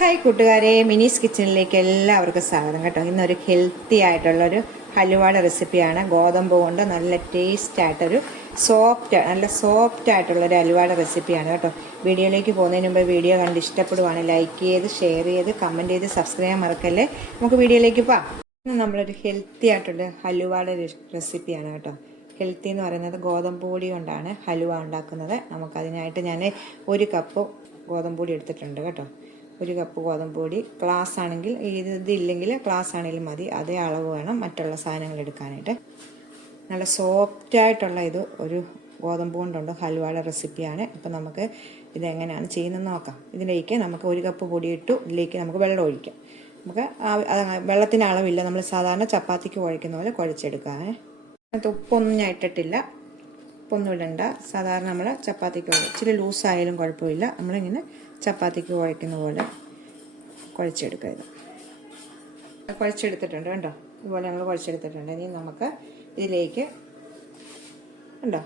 Hi കൂട്ടുകാരെ മിനിസ് കിച്ചണിലേക്ക് എല്ലാവർക്കും സ്വാഗതം കേട്ടോ. ഇന്നൊരു ഹെൽത്തി ആയിട്ടുള്ളൊരു ഹലുവയുടെ റെസിപ്പിയാണ് ഗോതമ്പ് കൊണ്ട് നല്ല ടേസ്റ്റ് ആയിട്ടൊരു സോഫ്റ്റ് നല്ല സോഫ്റ്റ് ആയിട്ടുള്ളൊരു ഹലുവയുടെ റെസിപ്പിയാണ് കേട്ടോ. വീഡിയോയിലേക്ക് പോകുന്നതിന് മുമ്പ് വീഡിയോ കണ്ട് ഇഷ്ടപ്പെടുവാണ് ലൈക്ക് ചെയ്ത് ഷെയർ ചെയ്ത് കമന്റ് ചെയ്ത് സബ്സ്ക്രൈബ് ചെയ്യാൻ മറക്കല്ലേ? നമുക്ക് വീഡിയോയിലേക്ക് പോവാം. ഇന്ന് നമ്മളൊരു ഹെൽത്തി ആയിട്ടുള്ള ഹലുവയുടെ റെസിപ്പിയാണ് കേട്ടോ. ഹെൽത്തി എന്ന് പറയുന്നത് ഗോതമ്പ് പൊടി കൊണ്ടാണ് ഹലുവ ഉണ്ടാക്കുന്നത്. നമുക്കതിനായിട്ട് ഞാൻ ഒരു കപ്പ് ഗോതമ്പ് പൊടി എടുത്തിട്ടുണ്ട് കേട്ടോ. ഒരു കപ്പ് ഗോതമ്പ് പൊടി ഗ്ലാസ് ആണെങ്കിൽ ഇത് ഇതില്ലെങ്കിൽ ക്ലാസ് ആണെങ്കിലും മതി. അതേ അളവ് വേണം മറ്റുള്ള സാധനങ്ങൾ എടുക്കാനായിട്ട്. നല്ല സോഫ്റ്റ് ആയിട്ടുള്ള ഇത് ഒരു ഗോതമ്പ് കൊണ്ടുണ്ട്. ഹൽവയുടെ റെസിപ്പിയാണ് ഇപ്പം നമുക്ക് ഇതെങ്ങനെയാണ് ചെയ്യുന്നതെന്ന് നോക്കാം. ഇതിലേക്ക് നമുക്ക് ഒരു കപ്പ് പൊടി ഇട്ടു. ഇതിലേക്ക് നമുക്ക് വെള്ളം ഒഴിക്കാം. നമുക്ക് വെള്ളത്തിന് അളവില്ല. നമ്മൾ സാധാരണ ചപ്പാത്തിക്ക് കുഴയ്ക്കുന്ന പോലെ കുഴച്ചെടുക്കാം ഉപ്പൊന്നും ഞാൻ ഇട്ടിട്ടില്ല. ഉപ്പൊന്നും ഇടണ്ട. സാധാരണ നമ്മൾ ചപ്പാത്തിക്ക് കുഴ ഇച്ചിരി ലൂസായാലും കുഴപ്പമില്ല. നമ്മളിങ്ങനെ ചപ്പാത്തിക്ക് കുഴയ്ക്കുന്ന പോലെ കുഴച്ചെടുക്കുക ഇത് കുഴച്ചെടുത്തിട്ടുണ്ട് കേട്ടോ ഇതുപോലെ നമ്മൾ കുഴച്ചെടുത്തിട്ടുണ്ട്. ഇനി നമുക്ക് ഇതിലേക്ക് ഉണ്ടോ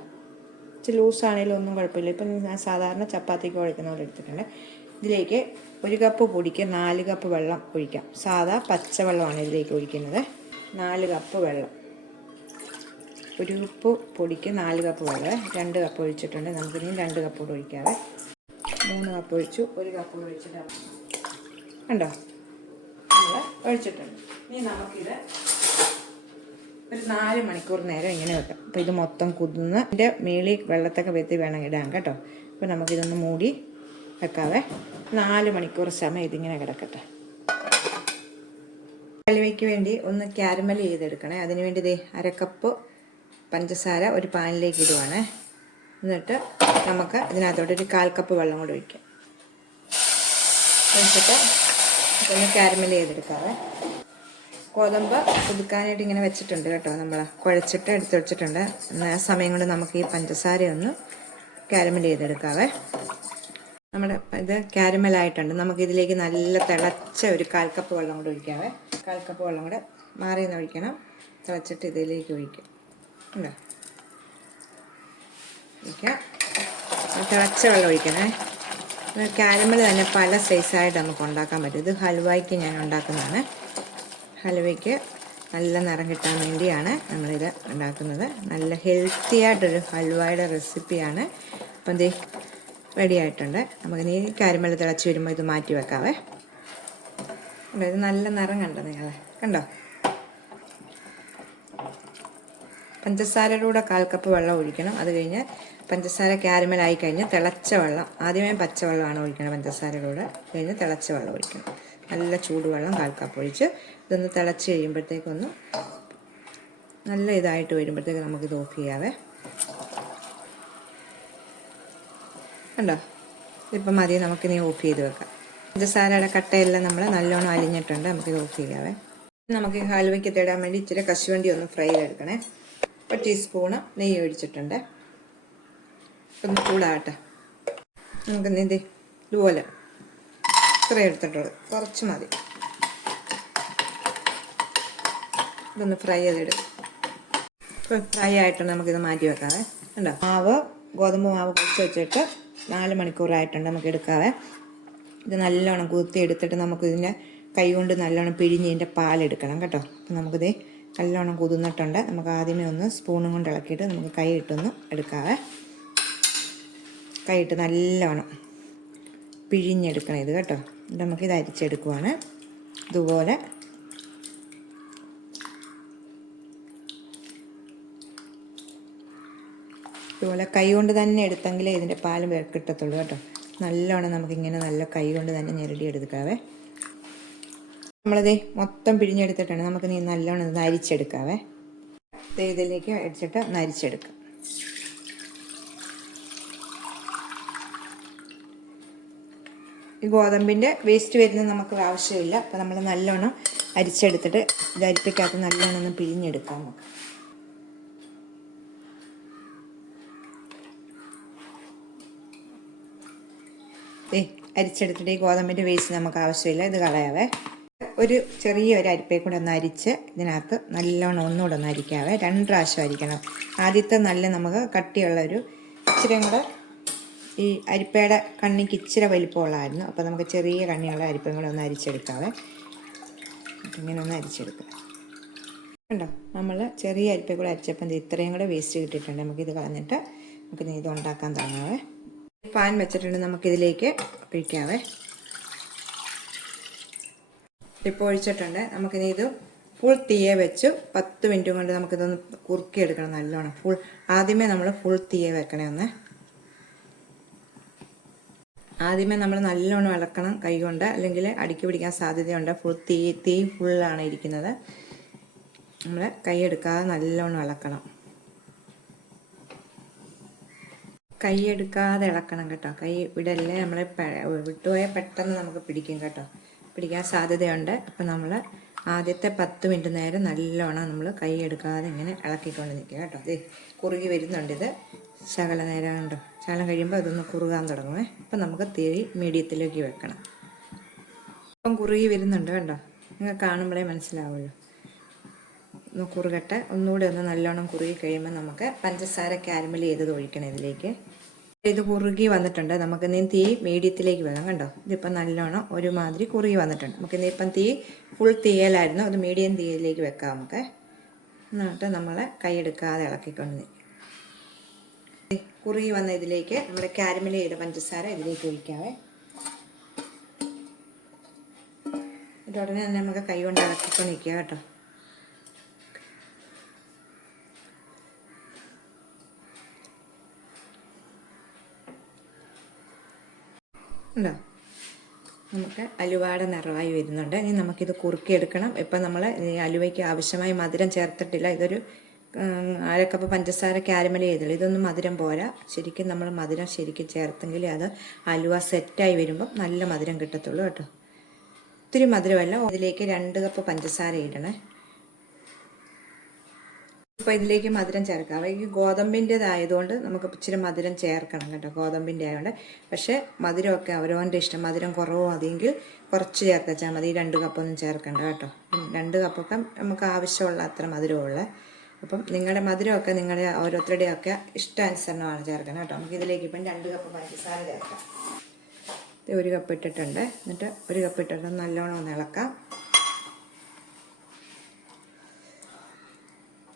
ഇച്ചിരി ലൂസാണെങ്കിലും ഒന്നും കുഴപ്പമില്ല. ഇപ്പം ഞാൻ സാധാരണ ചപ്പാത്തിക്ക് കുഴക്കുന്ന പോലെ എടുത്തിട്ടുണ്ട്. ഇതിലേക്ക് ഒരു കപ്പ് പൊടിക്ക് നാല് കപ്പ് വെള്ളം ഒഴിക്കാം. സാധാ പച്ചവെള്ളമാണ് ഇതിലേക്ക് ഒഴിക്കുന്നത്. നാല് കപ്പ് വെള്ളം. ഒരു ഉപ്പ് പൊടിക്ക് നാല് കപ്പ് വെള്ളം. രണ്ട് കപ്പ് ഒഴിച്ചിട്ടുണ്ട്. നമുക്കിനി രണ്ട് കപ്പ് കൂടെ ഒഴിക്കാതെ മൂന്ന് കപ്പ് ഒഴിച്ചു. ഒരു കപ്പ് ഒഴിച്ചിട്ട് കണ്ടോ? ഒഴിച്ചിട്ടുണ്ട്. ഇനി നമുക്കിത് ഒരു നാല് മണിക്കൂർ നേരം ഇങ്ങനെ വെക്കാം. അപ്പോൾ ഇത് മൊത്തം കുതിർന്ന് ഇതിന്റെ മേളിൽ വെള്ളത്തൊക്കെ വെത്തി വേണം ഇടാൻ കേട്ടോ. അപ്പോൾ നമുക്കിതൊന്ന് മൂടി വെക്കാതെ നാല് മണിക്കൂർ സമയം ഇതിങ്ങനെ കിടക്കട്ടെ. കലിവയ്ക്ക് വേണ്ടി ഒന്ന് ക്യാരമൽ ചെയ്തെടുക്കണേ. അതിന് വേണ്ടി ദേ അരക്കപ്പ് പഞ്ചസാര ഒരു പാനിലേക്ക് ഇടുവാണ്. എന്നിട്ട് നമുക്ക് ഇതിനകത്തോട്ട് ഒരു കാൽ കപ്പ് വെള്ളം കൂടി ഒഴിക്കാം. ഒഴിച്ചിട്ട് ഇതൊന്ന് ക്യാരമൽ ചെയ്തെടുക്കാവേ. ഗോതമ്പ് പുതുക്കാനായിട്ട് ഇങ്ങനെ വെച്ചിട്ടുണ്ട് കേട്ടോ നമ്മൾ കുഴച്ചിട്ട് എടുത്ത് വെച്ചിട്ടുണ്ട്. ആ സമയം കൊണ്ട് നമുക്ക് ഈ പഞ്ചസാര ഒന്ന് ക്യാരമൽ ചെയ്തെടുക്കാവേ. നമ്മുടെ ഇത് കാരമലായിട്ടുണ്ട് നമുക്ക് ഇതിലേക്ക് നല്ല തിളച്ച ഒരു കാൽ കപ്പ് വെള്ളം കൂടെ ഒഴിക്കാവേ. കാൽ കപ്പ് വെള്ളം കൂടെ മാറി നിന്ന് ഒഴിക്കണം. തിളച്ചിട്ട് ഇതിലേക്ക് ഒഴിക്കും. ഉണ്ടോ? ഒഴിക്കാം തിളച്ച വെള്ളം ഒഴിക്കണേ. കാരമൽ തന്നെ പല സൈസായിട്ട് നമുക്ക് ഉണ്ടാക്കാൻ പറ്റും. ഇത് ഹൽവായ്ക്ക് ഞാൻ ഉണ്ടാക്കുന്നതാണ്. ഹൽവയ്ക്ക് നല്ല നിറം കിട്ടാൻ വേണ്ടിയാണ് നമ്മളിത് ഉണ്ടാക്കുന്നത്. നല്ല ഹെൽത്തി ആയിട്ടൊരു ഹൽവയുടെ റെസിപ്പിയാണ് അപ്പം ദേ റെഡി ആയിട്ടുണ്ട്. നമുക്ക് നീ കരിമല തിളച്ച് വരുമ്പോൾ ഇത് മാറ്റി വെക്കാവേ. ഇത് നല്ല നിറം കണ്ടോ നിങ്ങൾ കണ്ടോ? പഞ്ചസാരയുടെ കൂടെ കാൽ കപ്പ് വെള്ളം ഒഴിക്കണം. അത് കഴിഞ്ഞ് പഞ്ചസാര ക്യാരമലായി കഴിഞ്ഞ് തിളച്ച വെള്ളം. ആദ്യമേ പച്ചവെള്ളമാണ് ഒഴിക്കണം പഞ്ചസാരയുടെ കൂടെ കഴിഞ്ഞ് തിളച്ച വെള്ളം ഒഴിക്കണം. നല്ല ചൂടുവെള്ളം കാൽ കപ്പ് ഒഴിച്ച് ഇതൊന്ന് തിളച്ച് കഴിയുമ്പോഴത്തേക്കൊന്ന് നല്ല ഇതായിട്ട് വരുമ്പോഴത്തേക്ക് നമുക്കിത് ഓഫ് ചെയ്യാവേ. കണ്ടോ? ഇപ്പം മതി നമുക്കിനി ഓഫ് ചെയ്ത് വെക്കാം. പഞ്ചസാരയുടെ കട്ടയെല്ലാം നമ്മൾ നല്ലോണം അലിഞ്ഞിട്ടുണ്ട് നമുക്കിത് ഓഫ് ചെയ്യാവേ. നമുക്ക് ഹൽവയ്ക്ക് തേടാൻ വേണ്ടി ഇച്ചിരി കശുവണ്ടി ഒന്ന് ഫ്രൈ ചെയ്തെടുക്കണേ. ഒരു ടീസ്പൂണ് നെയ്യ് ഒഴിച്ചിട്ടുണ്ട്. ഒന്ന് ചൂടാകട്ടെ. നമുക്ക് നീന്തി ഇതുപോലെ ഇത്ര എടുത്തിട്ടുള്ളത് കുറച്ച് മതി. ഇതൊന്ന് ഫ്രൈ ചെയ്തിടും. ഫ്രൈ ആയിട്ടുണ്ട് നമുക്കിത് മാറ്റി വെക്കാവേ. ഉണ്ടോ മാവ് ഗോതമ്പ് മാവ് കുഴിച്ച് വെച്ചിട്ട് നാല് മണിക്കൂറായിട്ടുണ്ട് നമുക്ക് എടുക്കാവേ. ഇത് നല്ലോണം കുത്തി എടുത്തിട്ട് നമുക്കിതിന്റെ കൈ കൊണ്ട് നല്ലോണം പിഴിഞ്ഞ് ഇതിന്റെ പാലെടുക്കണം കേട്ടോ. അപ്പം നമുക്കിത് നല്ലോണം കുതിർന്നിട്ടുണ്ട്. നമുക്ക് ആദ്യമേ ഒന്ന് സ്പൂണും കൊണ്ട് ഇളക്കിയിട്ട് നമുക്ക് കൈ ഇട്ടൊന്ന് എടുക്കാവേ. കൈ ഇട്ട് നല്ലോണം പിഴിഞ്ഞെടുക്കണം ഇത് കേട്ടോ. നമുക്കിത് അരിച്ചെടുക്കുവാണ്. ഇതുപോലെ ഇതുപോലെ കൈ കൊണ്ട് തന്നെ എടുത്തെങ്കിലേ ഇതിന്റെ പാൽ കിട്ടത്തുള്ളൂ കേട്ടോ. നല്ലോണം നമുക്കിങ്ങനെ നല്ല കൈ കൊണ്ട് തന്നെ ഞെരടി എടുക്കാവേ. നമ്മളിത് മൊത്തം പിഴിഞ്ഞെടുത്തിട്ടാണ് നമുക്ക് നീ നല്ലോണം നരിച്ചെടുക്കാവേ. അരിച്ചെടുക്കാവേ ഇതിലേക്ക് അടിച്ചിട്ട് നരിച്ചെടുക്കാം. ഈ ഗോതമ്പിന്റെ വേസ്റ്റ് വരുന്നത് നമുക്ക് ആവശ്യമില്ല. അപ്പോൾ നമ്മൾ നല്ലോണം അരിച്ചെടുത്തിട്ട് ഇത് അരിപ്പിക്കകത്ത് നല്ലോണം ഒന്ന് പിഴിഞ്ഞെടുക്കാം നമുക്ക്. അരിച്ചെടുത്തിട്ട് ഈ ഗോതമ്പിന്റെ വേസ്റ്റ് നമുക്ക് ആവശ്യമില്ല. ഇത് കളയാവേ. ഒരു ചെറിയ ഒരു അരിപ്പയെ കൂടെ ഒന്ന് അരിച്ച് ഇതിനകത്ത് നല്ലോണം ഒന്നുകൂടെ ഒന്ന് അരിക്കാവേ. രണ്ട് പ്രാവശ്യം അരിക്കണം. ആദ്യത്തെ നല്ല നമുക്ക് കട്ടിയുള്ള ഒരു ഇച്ചിരി കൂടെ ഈ അരിപ്പയുടെ കണ്ണിക്ക് ഇച്ചിരി വലിപ്പമുള്ളായിരുന്നു അപ്പോൾ നമുക്ക് ചെറിയ കണ്ണിയുള്ള അരിപ്പയും കൂടെ ഒന്ന് അരിച്ചെടുക്കാവേ. ഇങ്ങനെ ഒന്ന് അരിച്ചെടുക്കാം. കണ്ടോ? നമ്മൾ ചെറിയ അരിപ്പയും കൂടെ അരിച്ചപ്പം ദേ ഇത്രയും കൂടെ വേസ്റ്റ് കിട്ടിയിട്ടുണ്ട്. നമുക്കിത് കളഞ്ഞിട്ട് നമുക്ക് ഇത് ഉണ്ടാക്കാൻ തുടങ്ങാവേ. പാൻ വെച്ചിട്ടുണ്ട് നമുക്കിതിലേക്ക് ഒഴിക്കാവേ. ഇപ്പോൾ ഒഴിച്ചിട്ടുണ്ട്. നമുക്കിനി ഇത് ഫുൾ തീയെ വെച്ച് പത്ത് മിനിറ്റ് കൊണ്ട് നമുക്കിതൊന്ന് കുറുക്കിയെടുക്കണം നല്ലോണം. ഫുൾ ആദ്യമേ നമ്മൾ ഫുൾ തീയെ വെക്കണേ ഒന്ന്. ആദ്യമേ നമ്മൾ നല്ലോണം ഇളക്കണം കൈകൊണ്ട് അല്ലെങ്കിൽ അടുക്കി പിടിക്കാൻ സാധ്യതയുണ്ട്. ഫുൾ തീ തീ ഫുള്ളാണ് ഇരിക്കുന്നത്. നമ്മൾ കൈ എടുക്കാതെ നല്ലോണം ഇളക്കണം. കൈ എടുക്കാതെ ഇളക്കണം കേട്ടോ. കൈ വിടല്ലേ നമ്മൾ വിട്ടുപോയാൽ പെട്ടെന്ന് നമുക്ക് പിടിക്കും കേട്ടോ. പിടിക്കാൻ സാധ്യതയുണ്ട്. അപ്പം നമ്മൾ ആദ്യത്തെ പത്ത് മിനിറ്റ് നേരം നല്ലോണം നമ്മൾ കൈ എടുക്കാതെ ഇങ്ങനെ ഇളക്കിക്കൊണ്ട് നിൽക്കുക കേട്ടോ. അതെ കുറുകി വരുന്നുണ്ട് ഇത്. ശകല നേരം കണ്ടോ? ശകലം കഴിയുമ്പോൾ അതൊന്ന് കുറുകാൻ തുടങ്ങുമേ അപ്പം നമുക്ക് തിരി മീഡിയത്തിലേക്ക് വെക്കണം. അപ്പം കുറുകി വരുന്നുണ്ട് കണ്ടോ? നിങ്ങൾ കാണുമ്പോഴേ മനസ്സിലാവുമല്ലോ. ഒന്ന് കുറുകട്ടെ. ഒന്നുകൂടി ഒന്ന് നല്ലോണം കുറുകി കഴിയുമ്പോൾ നമുക്ക് പഞ്ചസാര കാരമൽ ചെയ്തത് ഒഴിക്കണം ഇതിലേക്ക്. ഇത് കുറുകി വന്നിട്ടുണ്ട്. നമുക്ക് ഇനി തീ മീഡിയത്തിലേക്ക് വേണം കണ്ടോ? ഇതിപ്പം നല്ലോണം ഒരുമാതിരി കുറുകി വന്നിട്ടുണ്ട്. നമുക്ക് ഇനി ഇപ്പം തീ ഫുൾ തീയലായിരുന്നു. അത് മീഡിയം തീയലിലേക്ക് വെക്കാം നമുക്ക്. എന്നിട്ട് നമ്മൾ കൈയെടുക്കാതെ ഇളക്കിക്കൊണ്ട് കുറുകി വന്ന ഇതിലേക്ക് നമ്മുടെ കാരമൽ ചെയ്ത പഞ്ചസാര ഇതിലേക്ക് ഒഴിക്കാവേ. ഇതുടനെ തന്നെ നമുക്ക് കൈ കൊണ്ട് ഇളക്കിക്കൊണ്ട് നിൽക്കുക കേട്ടോ. ഉണ്ടോ? നമുക്ക് അലുവയുടെ നിറവായി വരുന്നുണ്ട്. ഇനി നമുക്കിത് കുറുക്കിയെടുക്കണം. ഇപ്പം നമ്മൾ ഈ അലുവയ്ക്ക് ആവശ്യമായ മധുരം ചേർത്തിട്ടില്ല. ഇതൊരു അരക്കപ്പ് പഞ്ചസാര കാരമൽ ചെയ്തില്ല ഇതൊന്നും മധുരം പോരാ. ശരിക്കും നമ്മൾ മധുരം ശരിക്കും ചേർത്തെങ്കിൽ അത് അലുവ സെറ്റായി വരുമ്പം നല്ല മധുരം കിട്ടത്തുള്ളൂ കേട്ടോ. ഒത്തിരി മധുരമല്ല. ഇതിലേക്ക് രണ്ട് കപ്പ് പഞ്ചസാര ഇടണേ. ഇപ്പോൾ ഇതിലേക്ക് മധുരം ചേർക്കാം. ഈ ഗോതമ്പിന്റെതായതുകൊണ്ട് നമുക്ക് ഇച്ചിരി മധുരം ചേർക്കണം കേട്ടോ ഗോതമ്പിന്റെ ആയതുകൊണ്ട് പക്ഷേ മധുരമൊക്കെ അവരവന്റെ ഇഷ്ടം മധുരം കുറവോ അതെങ്കിൽ കുറച്ച് ചേർത്ത് വെച്ചാൽ മതി രണ്ട് കപ്പൊന്നും ചേർക്കണ്ട കേട്ടോ. രണ്ട് കപ്പൊക്കെ നമുക്ക് ആവശ്യമുള്ള അത്ര മധുരമുള്ള. അപ്പം നിങ്ങളുടെ മധുരമൊക്കെ നിങ്ങളുടെ ഓരോരുത്തരുടെയൊക്കെ ഇഷ്ടാനുസരണമാണ് ചേർക്കണം കേട്ടോ. നമുക്ക് ഇതിലേക്ക് ഇപ്പം രണ്ട് കപ്പ് പഞ്ചസാര ചേർക്കാം. ഒരു കപ്പ് ഇട്ടിട്ടുണ്ട്. എന്നിട്ട് ഒരു കപ്പ് ഇട്ടിട്ട് നല്ലോണം ഒന്ന് ഇളക്കാം.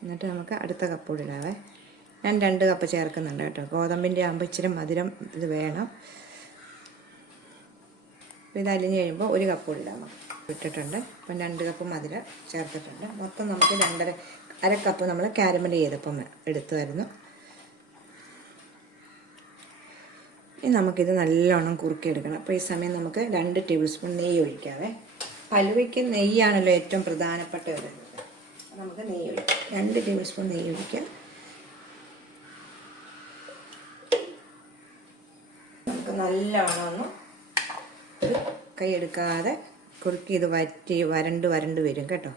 എന്നിട്ട് നമുക്ക് അടുത്ത കപ്പ് കൂടി ഇടാവേ. ഞാൻ രണ്ട് കപ്പ് ചേർക്കുന്നുണ്ട് കേട്ടോ. ഗോതമ്പിന്റെ ആകുമ്പോൾ ഇച്ചിരി മധുരം ഇത് വേണം. ഇത് അലിഞ്ഞ് കഴിയുമ്പോൾ ഒരു കപ്പ് ഇടാം. ഇട്ടിട്ടുണ്ട്. അപ്പം രണ്ട് കപ്പ് മധുരം ചേർത്തിട്ടുണ്ട്. മൊത്തം നമുക്ക് രണ്ടര അര കപ്പ് നമ്മൾ കാരമൽ ചെയ്തപ്പം എടുത്തുമായിരുന്നു ഇനി നമുക്കിത് നല്ലോണം കുറുക്കിയെടുക്കണം. അപ്പോൾ ഈ സമയം നമുക്ക് രണ്ട് ടേബിൾ സ്പൂൺ നെയ്യ് ഒഴിക്കാവേ. ഹലുവയ്ക്ക് നെയ്യാണല്ലോ ഏറ്റവും പ്രധാനപ്പെട്ട ഒരു നമുക്ക് നെയ്യ് ഒഴിക്കാം രണ്ട് ടേബിൾ സ്പൂൺ നെയ്യ് ഒഴിക്കാം നമുക്ക് നല്ലോണം ഒന്ന് കൈയെടുക്കാതെ കുറുക്കി ഇത് വറ്റി വരണ്ട് വരണ്ട് വരും കേട്ടോ.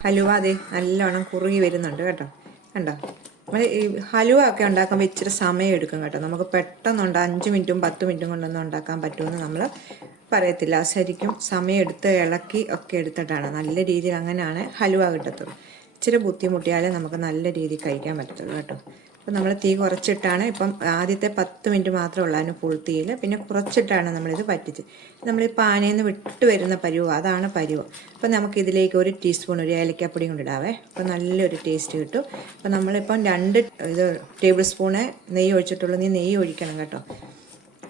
ഹലുവ അതെ നല്ലോണം കുറുകി വരുന്നുണ്ട് കേട്ടോ. കണ്ടോ? നമ്മൾ ഈ ഹലുവ ഒക്കെ ഉണ്ടാക്കുമ്പോൾ ഇച്ചിരി സമയം എടുക്കും കേട്ടോ. നമുക്ക് പെട്ടെന്നുണ്ട് അഞ്ച് മിനിറ്റും പത്ത് മിനിറ്റും കൊണ്ടൊന്നും ഉണ്ടാക്കാൻ പറ്റുമെന്ന് നമ്മൾ പറയത്തില്ല. ശരിക്കും സമയം എടുത്ത് ഇളക്കി ഒക്കെ എടുത്തിട്ടാണ്. നല്ല രീതിയിൽ അങ്ങനെയാണ് ഹലുവ കിട്ടത്തുള്ളൂ. ഇച്ചിരി ബുദ്ധിമുട്ടിയാലേ നമുക്ക് നല്ല രീതിയിൽ കഴിക്കാൻ പറ്റത്തുള്ളൂ കേട്ടോ. അപ്പോൾ നമ്മൾ തീ കുറച്ചിട്ടാണ് ഇപ്പം ആദ്യത്തെ പത്ത് മിനിറ്റ് മാത്രമേ ഉള്ളൂ ഫുൾ തീയിൽ. പിന്നെ കുറച്ചിട്ടാണ് നമ്മളിത് പറ്റിച്ച് നമ്മൾ ഈ പാനയിൽ നിന്ന് വിട്ട് വരുന്ന പരുവം അതാണ് പരുവം. അപ്പോൾ നമുക്ക് ഇതിലേക്ക് ഒരു ടീസ്പൂൺ ഒരു ഏലക്കാപ്പൊടിയും കൊണ്ട് ഇടാവേ. അപ്പോൾ നല്ലൊരു ടേസ്റ്റ് കിട്ടും. അപ്പോൾ നമ്മളിപ്പം രണ്ട് ഇത് ടേബിൾ സ്പൂണ് നെയ്യ് ഒഴിച്ചിട്ടുള്ളൂ. നീ നെയ്യ് ഒഴിക്കണം കേട്ടോ.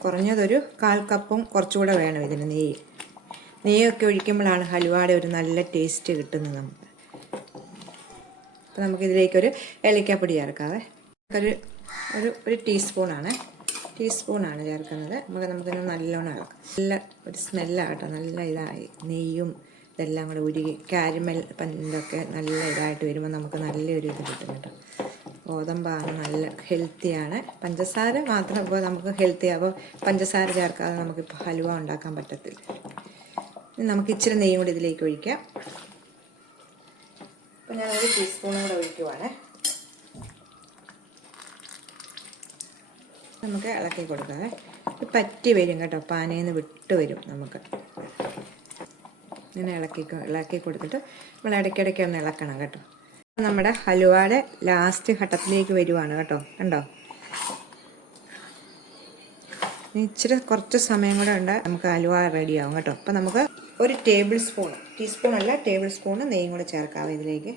കുറഞ്ഞതൊരു കാൽ കപ്പും കുറച്ചുകൂടെ വേണം ഇതിന് നെയ്യ്. നെയ്യൊക്കെ ഒഴിക്കുമ്പോഴാണ് ഹലുവയുടെ ഒരു നല്ല ടേസ്റ്റ് കിട്ടുന്നത് നമുക്ക്. അപ്പോൾ നമുക്കിതിലേക്കൊരു ഏലക്കാപ്പൊടി ചേർക്കാവേ. ഒരു ഒരു ഒരു ടീസ്പൂണാണ് ടീസ്പൂണാണ് ചേർക്കുന്നത്. നമുക്ക് നമുക്കിന്ന് നല്ലോണം ഇളക്കാം. നല്ല ഒരു സ്മെല്ലാകട്ടോ നല്ല ഇതായി. നെയ്യും ഇതെല്ലാം കൂടെ ഉരുകി കാരിമൽ ഇതൊക്കെ നല്ല ഇതായിട്ട് വരുമ്പോൾ നമുക്ക് നല്ലൊരു ഇത് കിട്ടും കേട്ടോ. ഗോതമ്പാണ് നല്ല ഹെൽത്തിയാണ്. പഞ്ചസാര മാത്രം ഇപ്പോൾ നമുക്ക് ഹെൽത്തി അപ്പോൾ പഞ്ചസാര ചേർക്കാതെ നമുക്കിപ്പോൾ ഹലുവ ഉണ്ടാക്കാൻ പറ്റത്തില്ല. നമുക്ക് ഇച്ചിരി നെയ്യും കൂടി ഇതിലേക്ക് ഒഴിക്കാം. അപ്പോൾ ഒരു ടീസ്പൂണും കൂടെ ഒഴിക്കുവാണ്. നമുക്ക് ഇളക്കി കൊടുക്കാം പറ്റി വരും കേട്ടോ. പാനയിൽ നിന്ന് വിട്ട് വരും നമുക്ക്. ഇങ്ങനെ ഇളക്കി ഇളക്കി കൊടുത്തിട്ട് നമ്മൾ ഇടയ്ക്കിടയ്ക്ക് ഒന്ന് ഇളക്കണം കേട്ടോ. നമ്മുടെ ഹലുവയുടെ ലാസ്റ്റ് ഘട്ടത്തിലേക്ക് വരുവാണ് കേട്ടോ. കണ്ടോ? ഇച്ചിരി കുറച്ച് സമയം കൂടെ ഉണ്ട്. നമുക്ക് ഹലുവ റെഡിയാവും കേട്ടോ. അപ്പം നമുക്ക് ഒരു ടേബിൾ സ്പൂൺ ടീസ്പൂൺ അല്ല ടേബിൾ സ്പൂൺ നെയ്യും കൂടെ ചേർക്കാം ഇതിലേക്ക്.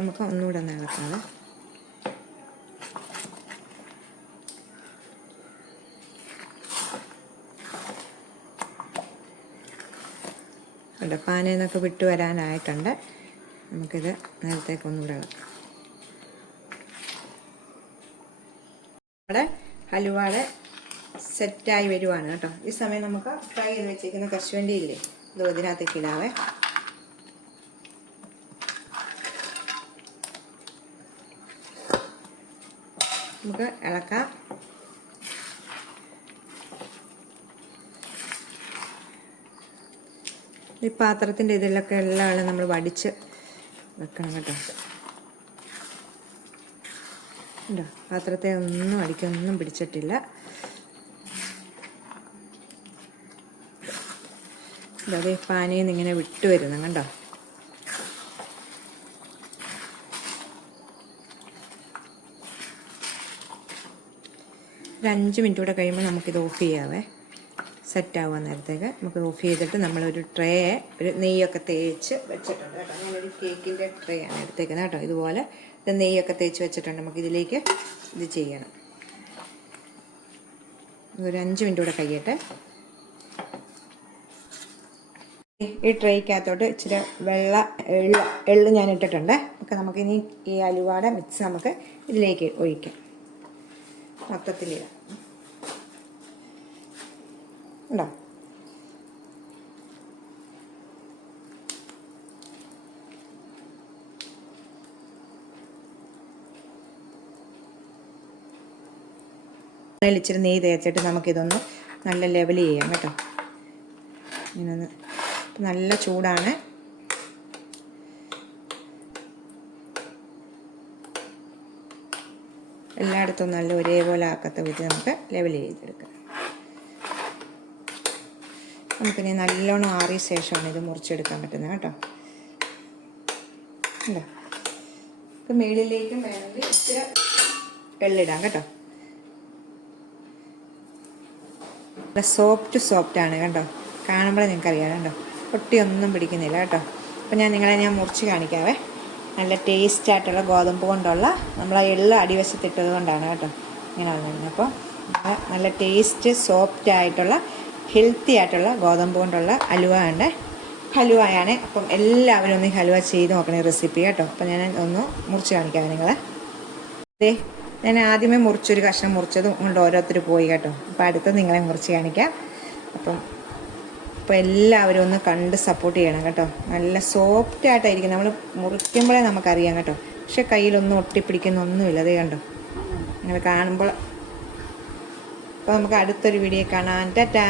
നമുക്ക് ഒന്നുകൂടെ ഒന്ന് കണ്ടോ? പാനയിൽ നിന്നൊക്കെ വിട്ടു വരാനായിട്ടുണ്ട്. നമുക്കിത് നേരത്തേക്ക് ഒന്നുകൂടെ ഇളക്കാം നമ്മുടെ ഹലുവാടെ സെറ്റായി വരുവാണ് കേട്ടോ. ഈ സമയം നമുക്ക് ഫ്രൈ ചെയ്ത് വെച്ചിരിക്കുന്ന കശുവണ്ടി ഇല്ലേ? ഇത് ഇതിനകത്തേക്ക് ഇടാവേ. നമുക്ക് ഇളക്കാം. ഈ പാത്രത്തിന്റെ ഇതിലൊക്കെ എല്ലാം നമ്മൾ വടിച്ച് വെക്കണം കേട്ടോ. ഉണ്ടോ പാത്രത്തെ ഒന്നും അടിക്കൊന്നും പിടിച്ചിട്ടില്ല. അതെ പാനയിൽ നിന്ന് ഇങ്ങനെ വിട്ടു വരുന്നു കണ്ടോ? ഒരു അഞ്ച് മിനിറ്റ് കൂടെ കഴിയുമ്പോൾ നമുക്കിത് ഓഫ് ചെയ്യാവേ. സെറ്റ് ആവാൻ നേരത്തേക്ക്. നമുക്ക് ഓഫ് ചെയ്തിട്ട് നമ്മളൊരു ട്രേ ഒരു നെയ്യൊക്കെ തേച്ച് വെച്ചിട്ടുണ്ട് കേട്ടോ. ഞാനൊരു കേക്കിന്റെ ട്രേ ആണ് എടുത്തേക്കുന്നത് കേട്ടോ. ഇതുപോലെ ഇത് നെയ്യൊക്കെ തേച്ച് വെച്ചിട്ടുണ്ട്. നമുക്ക് ഇതിലേക്ക് ഇത് ചെയ്യണം. ഒരു അഞ്ച് മിനിറ്റ് കൂടെ കഴിയട്ടെ. ഈ ട്രേക്കകത്തോട്ട് ഇച്ചിരി വെള്ള എള്ള എള്ള് ഞാൻ ഇട്ടിട്ടുണ്ട്. ഒക്കെ നമുക്കിനി ഈ അലുവാട മിക്സ് നമുക്ക് ഇതിലേക്ക് ഒഴിക്കാം. മൊത്തത്തിലിടാം. ഉണ്ടോ? ഇച്ചിരി നെയ്യ് തേച്ചിട്ട് നമുക്കിതൊന്ന് നല്ല ലെവൽ ചെയ്യാം കേട്ടോ. ഇങ്ങനെ നല്ല ചൂടാണ്. എല്ലായിടത്തും നല്ല ഒരേപോലെ ആക്കത്ത വിധം നമുക്ക് ലെവൽ ചെയ്തെടുക്കാം. നമുക്കിനി നല്ലോണം ആറിയ ശേഷമാണ് ഇത് മുറിച്ചെടുക്കാൻ പറ്റുന്നത് കേട്ടോ. അല്ലേ ഇപ്പം മേളിലേക്കും വേണമെങ്കിൽ ഇച്ചിരി വെള്ളിടാം കേട്ടോ. നല്ല സോഫ്റ്റ് സോഫ്റ്റ് ആണ് കണ്ടോ? കാണുമ്പോഴേ നിങ്ങൾക്ക് അറിയാം കണ്ടോ? ഒട്ടിയൊന്നും പിടിക്കുന്നില്ല കേട്ടോ. അപ്പം ഞാൻ നിങ്ങളെ ഞാൻ മുറിച്ച് കാണിക്കാവേ. നല്ല ടേസ്റ്റ് ആയിട്ടുള്ള ഗോതമ്പ് കൊണ്ടുള്ള നമ്മൾ ആ എള്ള അടിവശത്തിട്ടത് കൊണ്ടാണ് കേട്ടോ ഇങ്ങനെ വന്നിരുന്നത്. അപ്പോൾ നല്ല ടേസ്റ്റ് സോഫ്റ്റ് ആയിട്ടുള്ള ഹെൽത്തി ആയിട്ടുള്ള ഗോതമ്പ് കൊണ്ടുള്ള ഹലുവ ഉണ്ട് ഹലുവയാണ്. അപ്പം എല്ലാവരും ഒന്ന് ഹലുവ ചെയ്ത് നോക്കണേ റെസിപ്പി കേട്ടോ. അപ്പം ഞാൻ ഒന്ന് മുറിച്ച് കാണിക്കാം നിങ്ങളെ. അതെ ഞാൻ ആദ്യമേ മുറിച്ചൊരു കഷ്ണം മുറിച്ചതും കൊണ്ട് ഓരോരുത്തർ പോയി കേട്ടോ. അപ്പം അടുത്ത് നിങ്ങളെ മുറിച്ച് കാണിക്കാം. അപ്പം അപ്പോൾ എല്ലാവരും ഒന്ന് കണ്ട് സപ്പോർട്ട് ചെയ്യണം കേട്ടോ. നല്ല സോഫ്റ്റ് ആയിട്ടായിരിക്കും. നമ്മൾ മുറിക്കുമ്പോഴേ നമുക്കറിയാം കേട്ടോ. പക്ഷെ കയ്യിലൊന്നും ഒട്ടിപ്പിടിക്കുന്ന ഒന്നുമില്ല. അത് കണ്ടോ? നിങ്ങൾ കാണുമ്പോൾ. അപ്പോൾ നമുക്ക് അടുത്തൊരു വീഡിയോ കാണാൻ ടാറ്റാ!